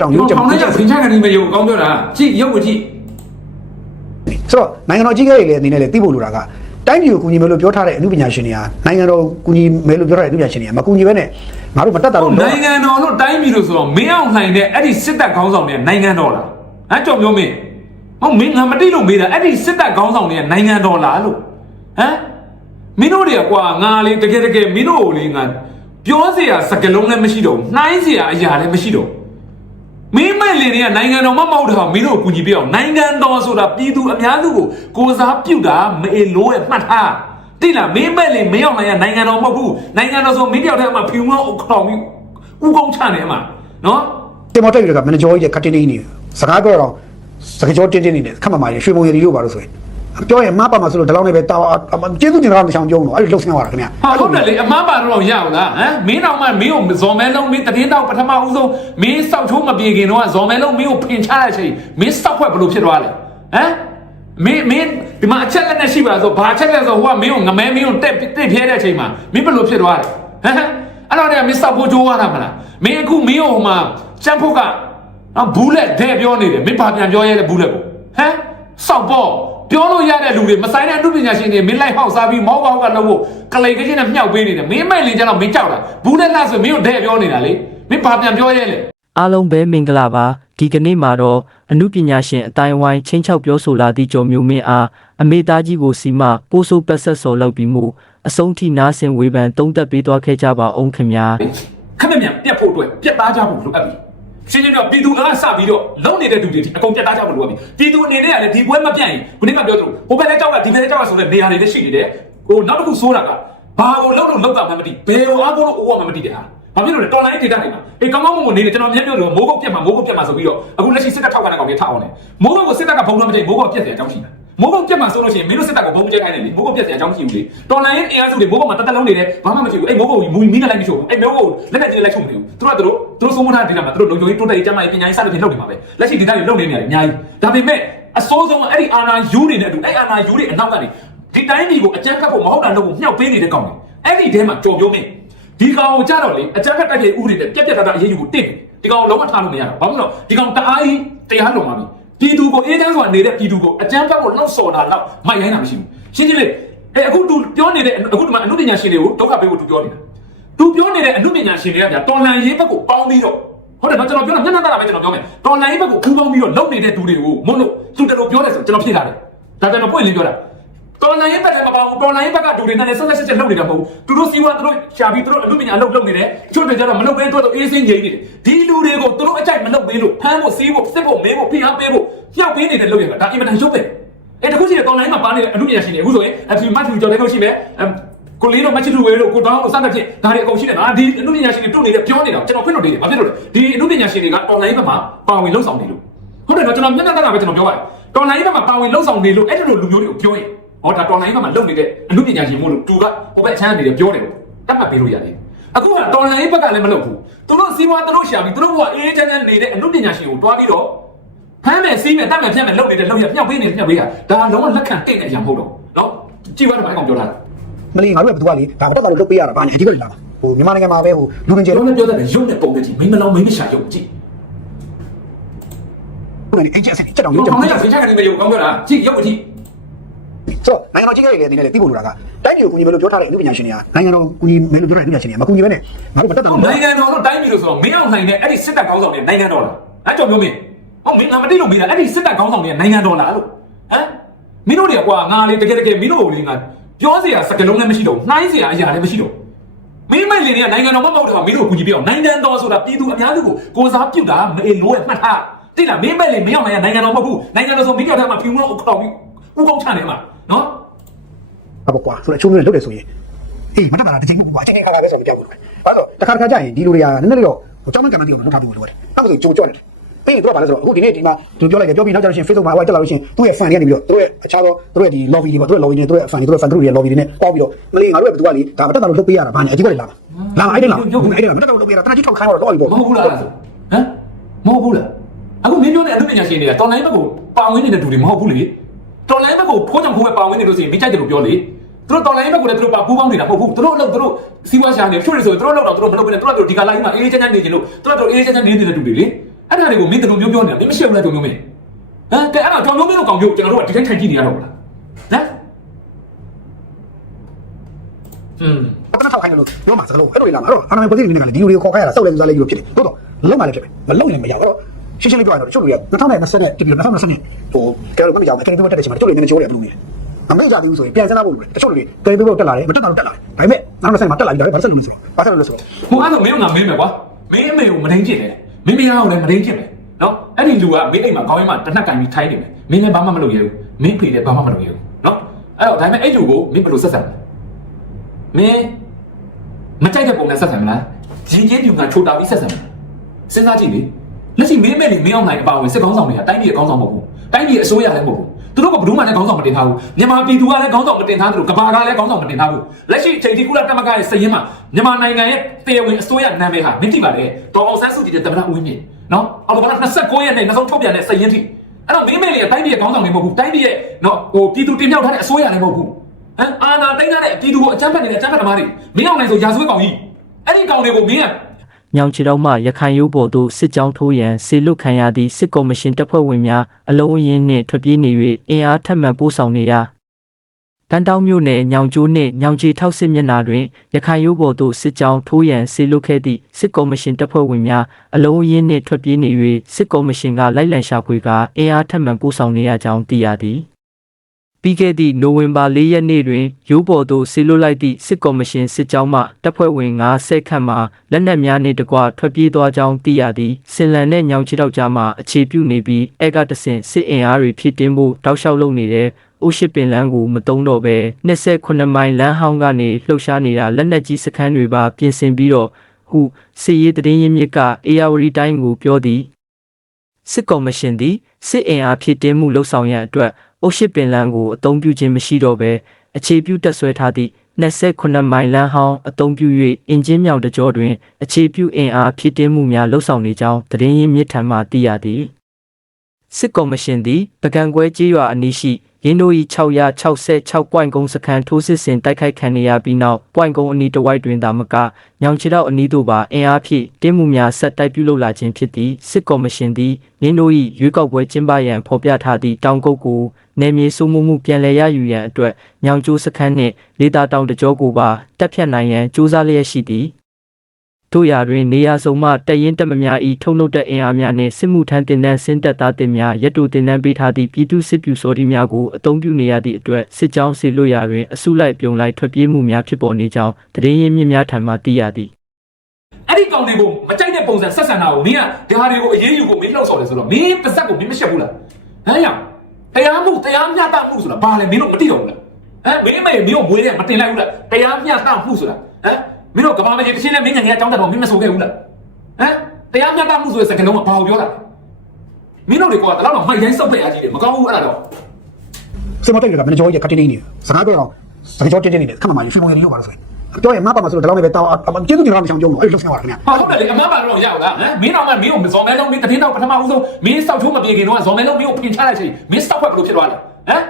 ချက်တောင်ရုပ်ချက်မဟုတ်ဘူး။ဘာလို့ဆင်ချကန်ဒီမရုပ်ကောင်းပြောတာ။ကြည့်ရုပ်ကိုကြည့်။ဆိုတော့နိုင်ငံတော်ကြီးကလေးအနေနဲ့လည်းသိဖို့လိုတာကတိုင်းပြည်ကိုကူညီမယ်လို့ပြောထားတဲ့အမှုပညာရှင်တွေကနိုင်ငံတော်ကူညီမယ်လို့ပြောထားတဲ့အမှုပညာရှင်တွေကမကူညီဘဲနဲ့ငါတို့မတက်တာလို့နိုင်ငံတော်လို့တိုင်းပြည်လို့ဆိုတော့မင်းအောင်နိုင်တဲ့အဲ့ဒီစစ်တပ်ခေါင်းဆောင်တွေကနိုင်ငံတော်လား။ဟမ်ကြော်ပြောမင်း။ဟောမင်းငါမတိလို့မေးတာအဲ့ဒီစစ်တပ်ခေါင်းဆောင်တွေကနိုင်ငံတော်လားလို့ဟမ်မင်းတို့တွေကကွာငါလေတကယ်တကယ်မင်းတို့ကိုလေငါပြောစရာစကလုံးလည်းမရှိတော့ဘူးနှိုင်းစရာအရာလည်းမရှိတော့ဘူး မင်းမဲ့လင်တွေကနိုင်ငံတော်မမဟုတ်တော့မင်းတို့ကိုကူညီပြအောင်နိုင်ငံတော်ဆိုတာပြည်သူအများစုကိုကိုစားပြုတာမအေလို့ရဲ့မှတ်ထားတိလားမင်းမဲ့လင်မင်းအောင်နိုင်ရနိုင်ငံတော်မဟုတ်ဘူးနိုင်ငံတော်ဆိုမင်းတယောက်တည်းအမှဖြူမောက်ခေါင်ပြီးဥကုန်းချနေအမှနော်တင်မော်တက်ယူကမန်နေဂျာကြီးကခတ်တင်းတင်းနေစကားပြောတော့စကားကြောတင်းတင်းနေတယ်ခက်မှမှာရွှေမုံရည်လို့ပါလို့ဆိုရင် ပြောရင်မပါမှာဆိုလို့ဒီလောက်နဲ့ပဲတာကျေးဇူးတင်တာတော့ချောင်းပြုံးတော့အဲ့လိုလှုပ်ဆင်းသွားတာခင်ဗျဟာဟုတ်တယ်လေအမပါတော့ရအောင်လားဟမ်မင်းတော်မှမင်းကိုဇော်မဲလုံးမင်းတရင်တော့ပထမဦးဆုံးမင်းစောက်ချိုးမပြေခင်တော့ဇော်မဲလုံးမင်းကိုဖင်ချတဲ့အချိန်မင်းစောက်ခွက်ဘလို့ဖြစ်သွားလဲဟမ်မင်းမင်းဒီမှာအချက်လက်နဲ့ရှိပါလားဆိုဘာချက်လက်ဆိုဟိုကမင်းကိုငမဲမင်းကိုတက်တက်ပြဲတဲ့အချိန်မှာမင်းဘလို့ဖြစ်သွားလဲဟမ်အဲ့တော့လည်းမင်းစောက်ဖို့ကြိုးရတာမလားမင်းအခုမင်းကိုဟိုမှာစံဖို့ကနော်ဘူးလက်ဒဲပြောနေတယ်မင်းဘာပြန်ပြောရဲလဲဘူးလက်ကိုဟမ်စောက်ပေါ့ ပြောလို့ရတဲ့လူတွေမဆိုင်တဲ့အမှုပညာရှင်တွေမင်းလိုက်ဟောက်စားပြီးမောက်ကောက်ကလုပ်ဖို့ကလိန်ကချင်းနဲ့မြှောက်ပေးနေတယ်မင်းမဲ့လင်ကျတော့မင်းကြောက်တာဘူးလက်လားဆိုမင်းကိုတဲ့ပြောနေတာလေမင်းဘာပြန်ပြောရဲလဲအားလုံးပဲမင်္ဂလာပါဒီကနေ့မှာတော့အမှုပညာရှင်အတိုင်းဝိုင်းချင်းချောက်ပြောဆိုလာသည့်ကြော်မျိုးမင်းအားအမေသားကြီးကိုစီမပိုးဆိုးပတ်ဆက်စော်လောက်ပြီးမှုအဆုံးထိနားဆင်ဝေဖန်တုံးသက်ပေးသွားခဲ့ကြပါအောင်ခင်ဗျာခက်မမြန်ပြတ်ဖို့အတွက်ပြတ်သားကြဖို့လိုအပ်ပြီ ရှင်းရှင်းပြောပြည်သူကစပြီးတော့လုံနေတဲ့သူတွေဒီအကုန်ပြတ်သားကြဖို့လိုအပ်ပြီပြည်သူအနေနဲ့ကလည်းဒီပွဲမပြတ်ရင်ခုနကပြောသလိုဟိုဘက်လည်းကြောက်တာဒီဘက်လည်းကြောက်တာဆိုတဲ့နေရာတွေလည်းရှိနေတယ်ဟိုနောက်တစ်ခုဆိုးတာကဘာကိုလုံလို့လောက်တာမှမသိဘယ်ကိုအားကိုလို့အိုးအောင်မှမသိတဲ့ဟာဘာဖြစ်လို့လဲတော်လိုင်းဒေတာတွေမှာအေးကောင်းကောင်းမွန်မွန်နေတယ်ကျွန်တော်မြင်ပြောလို့မိုးကုတ်ပြတ်မှာမိုးကုတ်ပြတ်မှာဆိုပြီးတော့အခုလက်ရှိစစ်တပ်ထောက်ခံတဲ့ကောင်တွေထားအောင်လေမိုးကုတ်ကိုစစ်တပ်ကဘုံတော့မကြိုက်မိုးကုတ်ပြတ်တယ်အကြောင်းရှိတယ် မိုးကုတ်ပြတ်မှာဆိုလို့ရှိရင်မင်းတို့စစ်တပ်ကိုဘုံမကြိုက်ခိုင်းတယ်လေမိုးကုတ်ပြတ်တယ်အကြောင်းရှိဘူးလေတော်လိုင်းအင်အားစုတွေမိုးကုတ်မှာတတ်တက်လုံးနေတယ်ဘာမှမကြည့်ဘူးအေးမိုးကုတ်မီမီးနဲ့လိုက်မချိုးဘူးအေးမိုးကုတ်လက်နဲ့ကြီးလိုက်ချိုးမနေဘူးသူတို့ကသူတို့သူတို့ဆုံးမထားတဲ့ဒေတာမှာသူတို့လုံခြုံရေးတိုးတက်ရေးကျန်းမာရေးပညာရေးစသဖြင့်လုပ်နေမှာပဲလက်ရှိဒေတာတွေလုပ်နေနေရတယ်အများကြီးဒါပေမဲ့အစိုးဆုံးအဲ့ဒီအာဏာယူနေတဲ့အတူအဲ့အာဏာယူနေအနောက်ကနေဒီတိုင်းပြည်ကိုအကြမ်းဖက်ဖို့မဟုတ်တာတော့ကိုမြှောက်ပေးနေတဲ့ကောင်တွေအဲ့ဒီထဲမှာကြော်ပြောမင်းဒီကောင်ကိုကြတော့လေအကြမ်းဖက်တိုက်တဲ့ဥပဒေနဲ့ပြက်ပြက်တာတာအရေးယူကိုတင့်တယ်ဒီကောင်လုံးဝထားလို့မရတော့ဘာလို့လဲဒီကောင်တအားကြီးတရားလုံးပါပြီ ပြည်သူကိုအေးချမ်းစွာနေတဲ့ပြည်သူကိုအကြမ်းဖက်ကိုလှုပ်ဆော်တာတော့မိုက်ရိုင်းတာမရှိဘူးရှင်းရှင်းလေးအဲအခုသူပြောနေတဲ့အခုဒီမှာအမှုပညာရှင်တွေကိုဒုက္ခပေးဖို့သူပြောနေတာသူပြောနေတဲ့အမှုပညာရှင်တွေကဗျာတော်လန်ရေးဘက်ကိုပေါင်းပြီးတော့ဟုတ်တယ်နော်ကျွန်တော်ပြောတာမျက်နှာသားတာပဲကျွန်တော်ပြောမယ်တော်လန်ရေးဘက်ကိုကူးပေါင်းပြီးတော့လုပ်နေတဲ့သူတွေကိုမုန်းလို့သူတလို့ပြောတယ်ဆိုကျွန်တော်ဖြေထားတယ်ဒါပေမဲ့ပွင့်လင်းပြောတာ တော်လိုင်းရဲ့ဘက်လည်းမပေါဘူးတော်လိုင်းရဲ့ဘက်ကဒူတွေနဲ့ဆက်ဆက်ဆက်ဆက်လုပ်နေတာမဟုတ်ဘူးသူတို့စီးပွားသူတို့ရှာပြီးသူတို့အမှုပညာအလုပ်လုပ်နေတယ်ချို့တွေကျတော့မလုပ်ဘဲသူတို့အေးစင်းငြိမ်နေတယ်ဒီလူတွေကိုသူတို့အကြိုက်မလုပ်ပေးလို့ဖမ်းဖို့စီးဖို့စစ်ဖို့မင်းဖို့ဖိအားပေးဖို့ညှောက်ပေးနေတဲ့လုပ်ရတာဒါအင်မတန်ရုပ်ပဲအဲတခုရှိတယ်တော်လိုင်းမှာပါနေတဲ့အမှုပညာရှင်တွေအခုဆိုရင်အဖီမတ်ထူကျော်လေးတို့ရှိမယ်ကိုလေးတို့မချစ်သူဝဲတို့ကိုတောင်းတို့စသဖြင့်ဒါတွေအကုန်ရှိတယ်နော်ဒီအမှုပညာရှင်တွေတုတ်နေတဲ့ပြောနေတာကျွန်တော်ခွင့်လို့နေတယ်ဘာဖြစ်လို့လဲဒီအမှုပညာရှင်တွေကတော်လိုင်းဘက်မှာပါဝင်လှုပ်ဆောင်နေလို့ဟုတ်တယ်နော်ကျွန်တော်မျက်နှာသားတာပဲကျွန်တော်ပြောပါတယ်တော်လိုင်းဘက်မှာပါဝင်လှုပ်ဆောင်နေလို့အဲ့ဒီလိုလူမျိုးတွေကိုပြောရင် ဟောဒါတော်လိုင်းကမှလုံနေတဲ့အမှုပညာရှင်မို့လို့သူကဟိုဘက်အချမ်းနေတယ်ပြောတယ်တတ်မှတ်ပေးလို့ရတယ်အခုကတော်လိုင်းဘက်ကလည်းမလုပ်ဘူးသူတို့စီးပွားသူတို့ရှာပြီးသူတို့ကအေးချမ်းချမ်းနေတဲ့အမှုပညာရှင်ကိုတွားပြီးတော့ဖမ်းမယ်စီးမယ်တတ်မယ်ဖြတ်မယ်လုပ်နေတဲ့လုပ်ရမြောက်ပေးနေမြောက်ပေးတာဒါလုံးဝလက်ခံတင့်တဲ့အရာမဟုတ်တော့နော်ကြည့်ရတော့ဘာကောင်ပြောလာတာမလီငါတို့ကဘယ်သူကလေဒါမတက်တာလို့လုပ်ပေးရတာဗာညာဒီကလေးလာပါဟိုမြန်မာနိုင်ငံမှာပဲဟိုလူငင်ကျဲကျွန်လို့တော်လည်းပြောတတ်တယ်ရုပ်နဲ့ပုံတဲ့ကြည့်မိမလောင်မိမရှာရုပ်ကြည့်ဟိုနေအင်ဂျင်စချက်တောင်ရုရုပ်ပ်ချက်ထောင်ထဲကဆင်းချကနေမရုပ်ကောင်းပြောတာကြည့်ရုပ်ကြည့် ဆိုတော့နိုင်ငံတော်ကြီးကလေးအနေနဲ့လည်းသိဖို့လိုတာကတိုင်းပြည်ကိုကူညီမယ်လို့ပြောထားတဲ့အမှုပညာရှင်တွေကနိုင်ငံတော်ကူညီမယ်လို့ပြောထားတဲ့အမှုပညာရှင်တွေကမကူညီဘဲနဲ့ငါတို့မတက်တာလို့နိုင်ငံတော်တို့တိုင်းပြည်လို့ဆိုတော့မင်းအောင်နိုင်တဲ့အဲ့ဒီစစ်တပ်ကောင်းဆောင်တွေနိုင်ငံတော်လားအဲ့ကြောင့်ပြောမင်းဟောမင်းငါမသိလို့မေးတာအဲ့ဒီစစ်တပ်ကောင်းဆောင်တွေနိုင်ငံတော်လားလို့ဟမ်မင်းတို့တွေကကွာငါလေတကယ်တကယ်မင်းတို့ကိုလေငါပြောစရာစကားလုံးလည်းမရှိတော့နှိုင်းစရာအရာလည်းမရှိတော့မင်းမဲ့လင်တွေကနိုင်ငံတော်မဟုတ်တော့မင်းတို့ကိုကူညီပြအောင်နိုင်ငံတော်ဆိုတာပြည်သူအများစုကိုကိုစားပြုတာမအေလို့ရမှတ်ထားတိလားမင်းမဲ့လင်မင်းအောင်နိုင်နိုင်ငံတော်မဟုတ်ဘူးနိုင်ငံတော်ဆိုမင်းတို့ထက်မှဖြူမလို့အောက်ပြီးဥကောင်းချနေမှာ နော်အပေါ်ကွာဆိုတော့အချိုးမျိုးနဲ့လုပ်တယ်ဆိုရင်အေးမတက်တာတစ်ချိန်မဟုတ်ကွာချိန်ခါခါပဲဆိုတော့ကြောက်ဘူးဘာလို့တခါတခါကြာရင်ဒီလူတွေကနည်းနည်းလေးတော့ဟိုကြောင်းမကံမသိအောင်လုပ်ထားဖို့လိုတယ်နောက်ဆိုကြိုကြော့တယ်ပြီးရင်တို့ကဘာလဲဆိုတော့အခုဒီနေ့ဒီမှာသူပြောလိုက်တယ်ပြောပြီးနောက်ကျတော့ရှင် Facebook မှာဟိုတက်လာလို့ရှင်သူ့ရဲ့ fan တွေကနေပြီးတော့သူ့ရဲ့အခြားသောသူ့ရဲ့ဒီ lobby တွေပေါ့သူ့ရဲ့ lobby တွေသူ့ရဲ့ fan တွေသူ့ရဲ့ fan group တွေ lobby တွေနဲ့ပေါက်ပြီးတော့မလေးငါတို့ကဘယ်သူကလေဒါမတက်တာလို့လုပ်ပေးရတာဘာညာအဒီကလေးလာလာအဲ့ဒီလာအဲ့ဒီလာမတက်တာလို့လုပ်ပေးရတာတနကြီးထောက်ခိုင်းတော့တော့ပြီပေါ့မဟုတ်ဘူးလားဟမ်မဟုတ်ဘူးလားအခုမင်းပြောတဲ့အမှုပညာရှင်တွေကတော်လိုင်းဘက်ကိုပါဝင်နေတဲ့သူတွေမဟုတ်ဘူးလေ တော်လိုင်းဘက်ကိုဖိုးကြောင့်ဖိုးပဲပါဝင်နေလို့ဆိုရင်မကြိုက်တယ်လို့ပြောလေသူတို့တော်လိုင်းဘက်ကိုလည်းသူတို့ပါပူးပေါင်းနေတာမဟုတ်ဘူးသူတို့အလုပ်သူတို့စီးပွားရှာနေဖြို့နေဆိုရင်သူတို့လောက်တော့သူတို့မလုပ်ဘဲနဲ့သူတို့ဒီကလာကြီးမှာအေးချမ်းချမ်းနေကြလို့သူတို့အေးချမ်းချမ်းနေနေတဲ့သူတွေလေအဲ့ဒါတွေကိုမင်းတလူမျိုးပြောနေတာမင်းမရှိဘူးလားတုံမျိုးမင်းဟမ်ကဲအဲ့ဒါကြောင်မျိုးမင်းတို့ကောင်မျိုးကျွန်တော်တို့ကဒီတိုင်းထိုင်ကြည့်နေရတော့ဘူးလားဟမ်อืมအတနာထောက်ခိုင်းလို့ပြောမှာစကားလုံးအဲ့လိုလာမှာတော့အာနာမပြည်နေကလည်းဒီလူတွေကိုခေါ်ခိုင်းရတာစောက်လဲစားလဲကြီးလို့ဖြစ်တယ်ဟုတ်တော့လုံးမလည်းဖြစ်တယ်မလုံးရင်မရတော့ ရှင်းရှင်းလေးပြောရတော့တချို့လူက2020နဲ့တပြည်2020နဲ့ဟိုကဲလို့မကြောက်ဘူးကဲလို့တက်တဲ့ချိန်မှာတချို့လူနေကြိုးတယ်ဘယ်လိုလဲအမေကြသေးဘူးဆိုရင်ပြန်စမ်းဖို့လိုတယ်တချို့လူတွေကဲလို့တက်လာတယ်မတက်တော့တက်လာတယ်ဒါပေမဲ့2020မှာတက်လာပြီဒါပဲဘာဆက်လို့လဲဆိုတော့ဘာဆက်လို့လဲဆိုတော့ဟိုအဲ့တော့မင်းကငါမင်းမယ်ကွာမင်းအမေကိုမထိန်ကျင်တယ်မင်းမယားကိုလည်းမထိန်ကျင်တယ်နော်အဲ့ဒီလူကမင်းအိမ်မှာခေါင်းရင်းမှာတစ်နှက်ကင်ပြီးထိုင်းနေမယ်မင်းလည်းဘာမှမလုပ်ရဘူးမင်းဖေလည်းဘာမှမလုပ်ရဘူးနော်အဲ့တော့ဒါပေမဲ့အဲ့လူကိုမင်းဘယ်လိုဆက်ဆံလဲမင်းမကြိုက်တဲ့ပုံနဲ့ဆက်ဆံမလားကြီးကြီးလူကချိုတာပြီးဆက်ဆံမလားစဉ်းစားကြည့်လေ လက်ရှိမင်းမဲ့နေမင်းအောင်နိုင်အပါဝင်စစ်ကောင်းဆောင်တွေကတိုင်းပြည်ရဲ့ကောင်းဆောင်မဟုတ်ဘူးတိုင်းပြည်ရဲ့အစိုးရလည်းမဟုတ်ဘူးသူတို့ကဘယ်သူမှလည်းကောင်းဆောင်မတင်ထားဘူးမြန်မာပြည်သူကလည်းကောင်းဆောင်မတင်ထားသလိုကဘာကလည်းကောင်းဆောင်မတင်ထားဘူးလက်ရှိအချိန်ဒီကုလသမဂ္ဂရဲ့စည်ရင်းမှာမြန်မာနိုင်ငံရဲ့တရားဝင်အစိုးရနာမည်ဟာမင်းတိပါလေဒေါ်အောင်ဆန်းစုကြည်တဲ့သမ္မတဦးဝင်းမြင့်နော်အော်ဘာလဲ29ရက်နေ့နောက်ဆုံးထုတ်ပြန်တဲ့စည်ရင်းထိအဲ့တော့မင်းမဲ့လေတိုင်းပြည်ရဲ့ကောင်းဆောင်တွေမဟုတ်ဘူးတိုင်းပြည်ရဲ့နော်ဟိုပြည်သူတင်မြှောက်ထားတဲ့အစိုးရလည်းမဟုတ်ဘူးဟမ်အာဏာသိမ်းထားတဲ့ပြည်သူကိုအကြမ်းဖက်နေတဲ့အကြမ်းဖက်သမားတွေမင်းအောင်နိုင်ဆိုရာဇဝတ်ကောင်ကြီးအဲ့ဒီကောင်တွေကိုမင်းက ညောင်ချီတော့မှရခိုင်ရိုးပေါ်သို့စစ်ကြောင်းထိုးရန်ဆေလွတ်ခံရသည့်စစ်ကော်မရှင်တပ်ဖွဲ့ဝင်များအလုံးအရင်းနှင့်ထွက်ပြေးနေ၍အင်အားထပ်မံပို့ဆောင်နေရာတန်တောင်းမြို့နယ်ညောင်ကျိုးနှင့်ညောင်ချီထောက်စစ်မျက်နှာတွင်ရခိုင်ရိုးပေါ်သို့စစ်ကြောင်းထိုးရန်ဆေလွတ်ခဲ့သည့်စစ်ကော်မရှင်တပ်ဖွဲ့ဝင်များအလုံးအရင်းနှင့်ထွက်ပြေးနေ၍စစ်ကော်မရှင်ကလိုက်လံရှာဖွေကာအင်အားထပ်မံပို့ဆောင်နေရကြောင်းသိရသည် ပြီးခဲ့သည့်နိုဝင်ဘာ၄ရက်နေ့တွင်ရိုးပေါ်သို့ဆေလွတ်လိုက်သည့်စစ်ကော်မရှင်စစ်ကြောင်းမှတပ်ဖွဲ့ဝင်90ခန့်မှလက်နက်များနှင့်တကွထွက်ပြေးသွားကြောင်းသိရသည်စင်လန်နှင့်ညောင်ချီတောက်ကြားမှအခြေပြုနေပြီးအဲကတဆင့်စစ်အင်အားတွေဖြစ်တင်းဖို့တောက်လျှောက်လုပ်နေတဲ့အိုရှိပင်လန်းကိုမတုံးတော့ဘဲ28မိုင်လမ်းဟောင်းကနေလှုပ်ရှားနေတာလက်နက်ကြီးစခန်းတွေပါပြင်ဆင်ပြီးတော့ဟုစစ်ရေးတရင်ရင်းမြစ်ကအေယာဝတီတိုင်းကိုပြောသည်စစ်ကော်မရှင်သည်စစ်အင်အားဖြစ်တင်းမှုလှုပ်ဆောင်ရန်အတွက် အုတ်ရှိပင်လန်းကိုအသုံးပြုခြင်းမရှိတော့ဘဲအခြေပြုတက်ဆွဲထားသည့်28မိုင်လမ်းဟောင်းအသုံးပြု၍အင်ဂျင်မြောင်တကြောတွင် အခြေပြုအင်အားဖြစ်တင်းမှုများလှုပ်ဆောင်နေကြောင်းသတင်းရင်းမြစ်ထံမှသိရသည် စစ်ကော်မရှင်သည်ပကံကွဲကြေးရွာအနီးရှိရင်းတို့၏666ပွိုင်ကုန်းစခန်းထိုးစစ်ဆင်တိုက်ခိုက်ခံရပြီးနောက်ပွိုင်ကုန်းအနီးတစ်ဝိုက်တွင်သာမကညောင်ချီတော့အနီးသို့ပါအင်အားဖြင့်တင်းမှုများဆက်တိုက်ပြုလုပ်လာခြင်းဖြစ်သည့်စစ်ကော်မရှင်သည်ရင်းတို့၏ရွေးကောက်ပွဲကျင်းပရန်ဖော်ပြထားသည့်တောင်ကုတ်ကိုနယ်မြေစိုးမိုးမှုပြန်လည်ရယူရန်အတွက်ညောင်ကျိုးစခန်းနှင့်လေတာတောင်တကြောကိုပါတက်ဖြတ်နိုင်ရန်ကြိုးစားလျက်ရှိသည် တို့ရာတွင်နေရာစုံမှတရင်တက်မများဤထုံနှုတ်တဲ့အင်အားများနှင့်စစ်မှုထမ်းတင်တန်းဆင်းသက်သားတင်များရက်တူတင်တန်းပေးထားသည့်ပြည်သူစစ်ပြူစော်ဒီများကိုအုံပြုနေရသည့်အတွက်စစ်ကြောင်းစီလွတ်ရာတွင်အစုလိုက်ပြုံလိုက်ထွက်ပြေးမှုများဖြစ်ပေါ်နေကြောင်းတရင်ရင်းမြစ်များထံမှသိရသည်အဲ့ဒီကောင်တွေကိုမကြိုက်တဲ့ပုံစံဆက်ဆံတာကိုမင်းကဒါတွေကိုအရေးယူကိုမင်းလှုပ်ဆောင်တယ်ဆိုတော့မင်းပါဇက်ကိုမင်းမရှက်ဘူးလားဟမ်ရတရားမှုတရားမျှတမှုဆိုတာဘာလဲမင်းတို့မသိတော့ဘူးလားဟမ်မင်းမေမင်းတို့မွေးတယ်မတင်လိုက်ဘူးလားတရားမျှတမှုဆိုတာဟမ် မင်းတို့ကဘာမကြီးတစ်ချင်းနဲ့မင်းငယ်ငယ်အကြောင်းတက်တော့မင်းမဆိုခဲ့ဘူးလားဟမ်တရားမျှတမှုဆိုတဲ့စကားလုံးကဘာကိုပြောတာလဲမင်းတို့တွေကတလောက်တော့မိုက်တိုင်းစောက်ဖက်ရကြီးတယ်မကောင်းဘူးအဲ့ဒါတော့စမတိတ်ကမင်းကြောရဲ့ကတင်နေနေစကားပြောအောင်စကားကြောတင်းတင်းနေတယ်ခက်မှမှရွှေပုံရည်လို့ပါလို့ဆိုရင်ပြောရင်မပါမှာဆိုတော့ဒီလောက်နဲ့ပဲတောင်းကျေးဇူးတင်တော့မဆောင်ကြုံလို့အဲ့လိုလှုပ်ရှားပါခင်ဗျာဟာဟုတ်တယ်လေအမပါတော့ရအောင်လားဟမ်မင်းတော့မှမင်းကိုဇော်မဲလုံးမင်းတတင်းတော့ပထမဦးဆုံးမင်းစောက်ချိုးမပြေခင်တော့ဇော်မဲလုံးမင်းကိုဖင်ချလိုက်ချင်မင်းစောက်ဖက်ဘယ်လိုဖြစ်သွားလဲဟမ်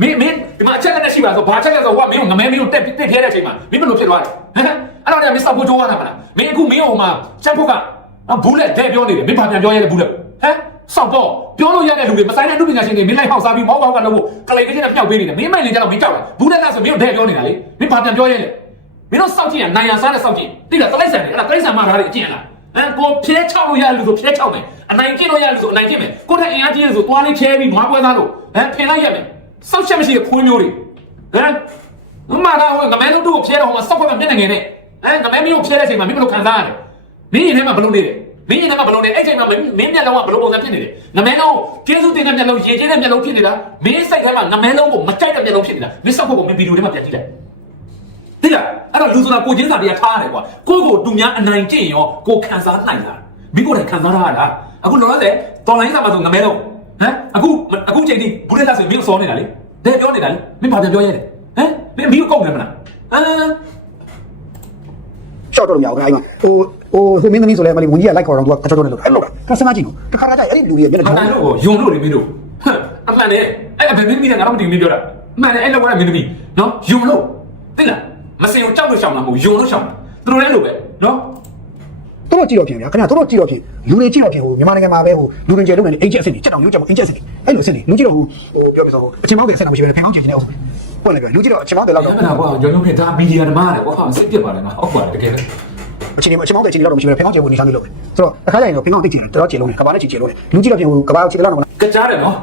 မင်းမင်းဒီမှာအချက်လက်ရှိပါဆိုဘာချက်လက်ဆိုကမင်းကိုငမဲမင်းကိုတက်တက်ခဲတဲ့အချိန်မှာမင်းဘယ်လိုဖြစ်သွားလဲဟမ်အဲ့တော့လည်းမင်းစောက်ဖို့ကြိုးရတာမလားမင်းအခုမင်းဟိုမှာချက်ဖို့ကဘူးလက်တဲ့ပြောနေတယ်မင်းဘာပြန်ပြောရဲလဲဘူးလက်ဟမ်စောက်တော့ပြောလို့ရတဲ့လူတွေမဆိုင်တဲ့လူပညာရှင်တွေမင်းလိုက်ဟောက်စားပြီးမောက်ကောက်ကလို့ကလေးကလေးနဲ့မြောက်ပေးနေတယ်မင်းမိုက်နေကြတော့မင်းကြောက်လားဘူးလက်ကဆိုမင်းကိုတဲ့ပြောနေတာလေမင်းဘာပြန်ပြောရဲလဲမင်းတို့စောက်ကြည့်ရနိုင်ရစားတဲ့စောက်ကြည့်တိလားတလိုက်ဆန်တယ်အဲ့ဒါတလိုက်ဆန်မှထားတယ်အကျင့်လားဟမ်ကိုဖျဲချောက်လို့ရလို့ဆိုဖျဲချောက်မယ်အနိုင်ကျင့်လို့ရလို့ဆိုအနိုင်ကျင့်မယ်ကိုတဲ့အင်အားကြီးလို့ဆိုသွားလေးချဲပြီးငွားပွဲသားလို့ဟမ်ဖင်လိုက်ရမယ် စောက်ချက်မရှိတဲ့ခွေးမျိုးတွေဟမ်မမတော့ငမဲတို့တို့ကိုဖျဲတော့ဟိုမှာစောက်ခွက်မျက်နှာငယ်နဲ့ဟမ်ငမဲမျိုးကိုဖျဲတဲ့အချိန်မှာမင်းဘယ်လိုခံစားရလဲမင်းရင်ထဲမှာဘယ်လိုနေလဲမင်းရင်ထဲမှာဘယ်လိုနေအဲ့ချိန်မှာမင်းမင်းမျက်လုံးကဘယ်လိုပုံစံဖြစ်နေလဲငမဲလုံးကျေးဇူးတင်တဲ့မျက်လုံးရေကျတဲ့မျက်လုံးဖြစ်နေတာမင်းစိတ်ထဲမှာငမဲလုံးကိုမကြိုက်တဲ့မျက်လုံးဖြစ်နေတာမင်းစောက်ခွက်ကိုမင်းဗီဒီယိုထဲမှာပြန်ကြည့်လိုက်သိလားအဲ့တော့လူဆိုတာကိုချင်းစာတရားထားရတယ်ကွာကိုယ့်ကိုသူများအနိုင်ကျင့်ရောကိုခံစားနိုင်တာမိကိုယ်တိုင်ခံစားရတာအခုလောလောဆယ်တော်လိုင်းစာမှာဆိုငမဲတော့ ဟမ်အခုအခုချိန်ထိဘူးလက်လာဆိုမင်းကိုစောနေတာလေတဲ့ပြောနေတာလေမင်းဘာပြန်ပြောရဲလဲဟမ်မင်းမင်းကိုကုန်တယ်မလားအာရှော့တော့မရဘူးခင်ဗျာဟိုဟိုဆိုမင်းသမီးဆိုလဲမလေးဝင်ကြီးကလိုက်ခေါ်တော့သူကကချောတော့နေလို့အဲ့လိုကစမ်းမကြည့်နော်တခါတခါကျအဲ့ဒီလူတွေမျက်နှာအမှန်လို့ယုံလို့လေမင်းတို့ဟမ်အမှန်လေအဲ့အဖေမင်းသမီးကငါတို့မတင်မင်းပြောတာအမှန်လေအဲ့လောကမင်းသမီးနော်ယုံလို့သိလားမစင်ကိုကြောက်လို့ရှောင်တာမဟုတ်ယုံလို့ရှောင်တာသူတို့လည်းလို့ပဲနော် တတော်ကြည့်တော့ပြင်ဗျာခင်ဗျာတော်ကြည့်တော့ပြင်လူတွေကြည့်တော့ပြင်ဟိုမြန်မာနိုင်ငံမှာပဲဟိုလူတွေကျဲလုံးနေအင်ဂျက်အစ်စ်တွေချက်တောင်မျိုးချက်မို့အင်ဂျက်အစ်စ်တွေအဲ့လိုအစ်စ်တွေလူကြည့်တော့ဟိုပြောပြဆိုဟိုအချင်းမောင်းတွေအစ်စ်တော့မရှိဘဲဖောင်းချင်နေအောင်ဟုတ်တယ်ဗျာလူကြည့်တော့အချင်းမောင်းတွေလောက်ရတော့မနာကွာကျွန်တော်တို့ကဒါမီဒီယာဓမ္မရတယ်ကွာစိတ်ပြစ်ပါလေငါဟုတ်ပါတယ်တကယ်လေအချင်းအချင်းမောင်းတွေချင်းလောက်တော့မရှိဘဲဖောင်းချင်ဖို့နေဆောင်နေလို့ပဲဆိုတော့အခါကျရင်တော့ဖောင်းတိတ်ချင်တယ်တော်ကျဲလုံးနေကဘာနဲ့ချီချဲလုံးနေလူကြည့်တော့ပြင်ဟိုကဘာချီတယ်လောက်တော့ကကြားတယ်နော်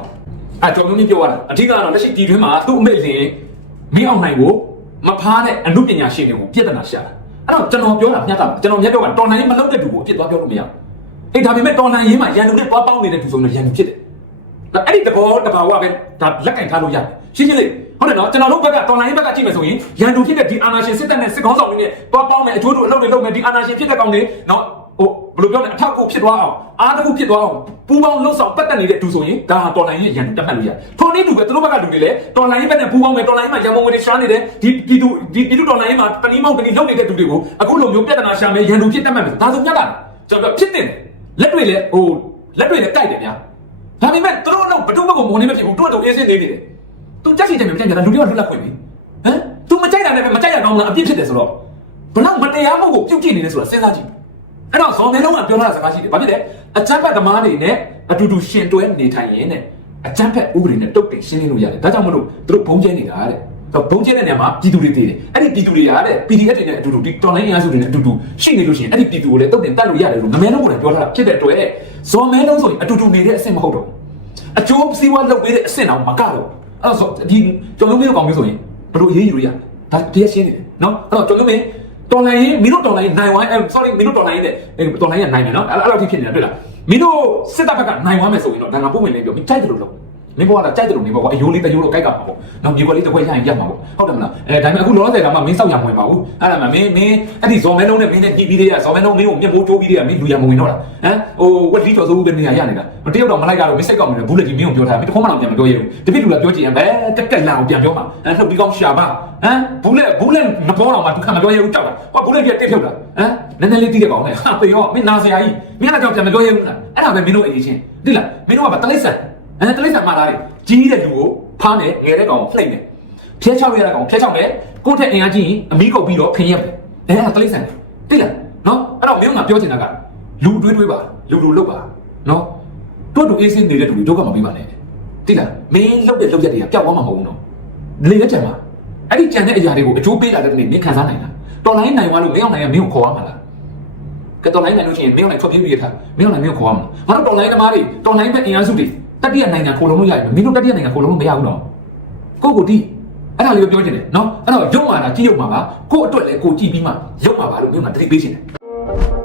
အဲကျွန်တော်မျိုးပြောရတာအထူးကတော့လက်ရှိပြည်တွင်းမှာသူ့အမေစဉ်မင်းအောင်နိုင်ကိုမဖားတဲ့အမှုပညာရှင်တွေကိုပြဿနာရှာတာ အဲ့တော့ကျွန်တော်ပြောတာမျှတာကျွန်တော်မျက်တော့ကတော်လိုင်းမလုပ်တဲ့သူကိုအပြစ်သွားပြောလို့မရဘူးအေးဒါပေမဲ့တော်လိုင်းရင်းမှာရန်သူနဲ့သွားပေါင်းနေတဲ့သူဆိုရင်ရန်သူဖြစ်တယ်ဒါအဲ့ဒီတဘောတဘာဝပဲဒါလက်ကင်ထားလို့ရတယ်ရှင်းရှင်းလေးဟုတ်တယ်နော်ကျွန်တော်တို့ဘက်ကတော်လိုင်းဘက်ကကြည့်မယ်ဆိုရင်ရန်သူဖြစ်တဲ့ဒီအာနာရှင်စစ်တပ်နဲ့စစ်ကောင်းဆောင်တွေနဲ့သွားပေါင်းမယ်အကျိုးတူအလုပ်တွေလုပ်မယ်ဒီအာနာရှင်ဖြစ်တဲ့ကောင်တွေနော်ဟို ဘယ်လိုပြောမလဲအထောက်အကူဖြစ်သွားအောင်အားတစ်ခုဖြစ်သွားအောင်ပူပေါင်းလှုပ်ဆောင်ပတ်သက်နေတဲ့သူဆိုရင်ဒါဟာတော်လိုင်းရဲ့ရန်သူတက်မှတ်လို့ရတယ်ထိုနည်းတူပဲသူတို့ဘက်ကလူတွေလည်းတော်လိုင်းဘက်နဲ့ပူပေါင်းမယ်တော်လိုင်းမှာရန်ကုန်ငွေတွေရှားနေတယ်ဒီပြည်သူဒီပြည်သူတော်လိုင်းမှာတနည်းမောင်းတနည်းလုပ်နေတဲ့သူတွေကိုအခုလိုမျိုးပြဿနာရှာမယ်ရန်သူဖြစ်တက်မှတ်မယ်ဒါဆိုပြတ်တာကျွန်တော်ဖြစ်နေတယ်လက်တွေလည်းဟိုလက်တွေလည်းကြိုက်တယ်ဗျာဒါပေမဲ့သူတို့တော့ဘယ်သူမှကိုမုန်းနေမဖြစ်ဘူးသူတို့တော့အေးစင်းနေနေတယ်သူကြက်စီတယ်မကြက်ကြတာလူတွေကလွတ်လပ်ခွင့်ပြီဟမ်သူမကြိုက်တာနဲ့ပဲမကြိုက်ရကောင်းလားအပြစ်ဖြစ်တယ်ဆိုတော့ဘလောက်မတရားမှုကိုပြုတ်ကြည့်နေလဲဆိုတာစဉ်းစားကြည့် အဲ့တော့ဇော်မဲလုံးကပြောထားတာစကားရှိတယ်။ဘာဖြစ်လဲ။အကြမ်းဖက်သမားတွေနဲ့အတူတူရှင်တွဲနေထိုင်ရင်နဲ့အကြမ်းဖက်ဥပဒေနဲ့တုတ်တင်ရှင်းလင်းလို့ရတယ်။ဒါကြောင့်မလို့သူတို့ဘုံကျဲနေတာတဲ့။တော့ဘုံကျဲတဲ့နေရာမှာပြည်သူတွေတည်တယ်။အဲ့ဒီပြည်သူတွေကတဲ့ PDF တွေနဲ့အတူတူဒီတော်လိုင်းအင်အားစုတွေနဲ့အတူတူရှိနေလို့ရှိရင်အဲ့ဒီပြည်သူကိုလည်းတုတ်တင်တတ်လို့ရတယ်လို့မမဲလုံးကလည်းပြောထားတာဖြစ်တဲ့အတွက်ဇော်မဲလုံးဆိုရင်အတူတူနေတဲ့အဆင့်မဟုတ်တော့ဘူး။အကျိုးစီးပွားလုပ်ပေးတဲ့အဆင့်တော့မကတော့။အဲ့တော့ဒီကျွန်တော်မျိုးကောင်မျိုးဆိုရင်ဘယ်လိုရေးယူရရ။ဒါတရားရှင်းနေတယ်နော်။အဲ့တော့ကျွန်တော်မျိုး တော်လိုင်းရင်မင်းတို့တော်လိုင်းနိုင်ဝိုင်းအဲ sorry မင်းတို့တော်လိုင်းတဲ့တော်လိုင်းရနိုင်မယ်နော်အဲ့အဲ့လိုထိဖြစ်နေတာတွေ့လားမင်းတို့စစ်တပ်ဘက်ကနိုင်ဝမ်းမယ်ဆိုရင်တော့ဒါငါပုံဝင်လေးပြောမင်းကြိုက်တယ်လို့လုပ် မင်းဘောကကြိုက်တယ်လို့နေဘောကအယိုးလေးတယိုးလို့ကြိုက်တာမှာပေါ့နောက်မြေခွက်လေးတစ်ခွက်ရရင်ရမှာပေါ့ဟုတ်တယ်မလားအဲဒါပေမဲ့အခုလောလောဆယ်ကမှမင်းစောက်ရမဝင်ပါဘူးအဲ့ဒါမှမင်းမင်းအဲ့ဒီဇော်မဲလုံးနဲ့မင်းနဲ့တီးပြီးသေးရဇော်မဲလုံးမင်းကိုမျက်မိုးတိုးပြီးသေးရမင်းလူရမဝင်တော့လားဟမ်ဟိုဝက်လီကျော်စိုးဦးပဲနေရရနေတာတရုတ်တော့မလိုက်ကတော့မင်းစိတ်ကောက်နေတယ်ဘူးလက်ကြီးမင်းကိုပြောထားမင်းတခုမှတော့ပြန်မပြောရဘူးတပိလူလာပြောချင်ရင်ဘဲကက်ကက်လာအောင်ပြန်ပြောမှာအဲလှုပ်ပြီးကောင်းရှာပါဟမ်ဘူးလက်ဘူးလက်မပေါ်တော့မှသူခံမပြောရဘူးကြောက်တာဟောဘူးလက်ကြီးတက်ဖြုတ်တာဟမ်နည်းနည်းလေးတီးတယ်ပါဦးနဲ့ဟာပေရောမင်းနာဆရာကြီးမင်းကတော့ပြန်မပြောရဘူးလားအဲ့ဒါပဲမင်းတို့အရေးချင်းသိလားမင်းတို့ကတလိษံ အဲတလိษံမှာလာတယ်ကြီးတဲ့လူကိုဖားတယ်ငယ်တဲ့ကောင်လှိမ့်တယ်ဖျက်ချောက်ရတဲ့ကောင်ဖျက်ချောက်တယ်ကိုယ့်ထက်အင်အားကြီးရင်အမီးကုတ်ပြီးတော့ခင်းရက်တယ်အဲအဲ့ဒါတလိษံသိလားနော်အဲ့တော့မင်းကပြောချင်တာကလူတွေးတွေးပါလူလူလုတ်ပါနော်တို့တို့အေးစင်းနေတဲ့လူတွေတို့ကမပြီးပါနဲ့သိလားမင်းလုတ်တဲ့လုတ်ရက်တွေကပျောက်သွားမှာမဟုတ်ဘူးနော်လေလက်ချင်ပါအဲ့ဒီကြံတဲ့အရာတွေကိုအကျိုးပေးလာတဲ့နေ့မင်းခံစားနိုင်လားတော်လိုင်းနိုင်သွားလို့မင်းအောင်နိုင်ရမင်းကိုခေါ်ရမှာလားကတော်လိုင်းနိုင်လို့ရှိရင်မင်းအောင်နိုင်ထွက်ပြေးပြီးရထားမင်းအောင်နိုင်မင်းကိုခေါ်ရမှာငါတို့တော်လိုင်းသမားတွေတော်လိုင်းဘက်အင်အားစုတွေ တတိယနိုင်ငံခိုးလုံးလို့ရပြီမင်းတို့တတိယနိုင်ငံခိုးလုံးလို့မရဘူးတော့ကိုကိုတီးအဲ့ဒါလေးကိုပြောချင်တယ်နော်အဲ့တော့ရုံမာတာကြည့်ရုံမှာပါကိုအတွက်လည်းကိုကြည့်ပြီးမှရုံမှာပါလို့မင်းကတတိပေးချင်တယ်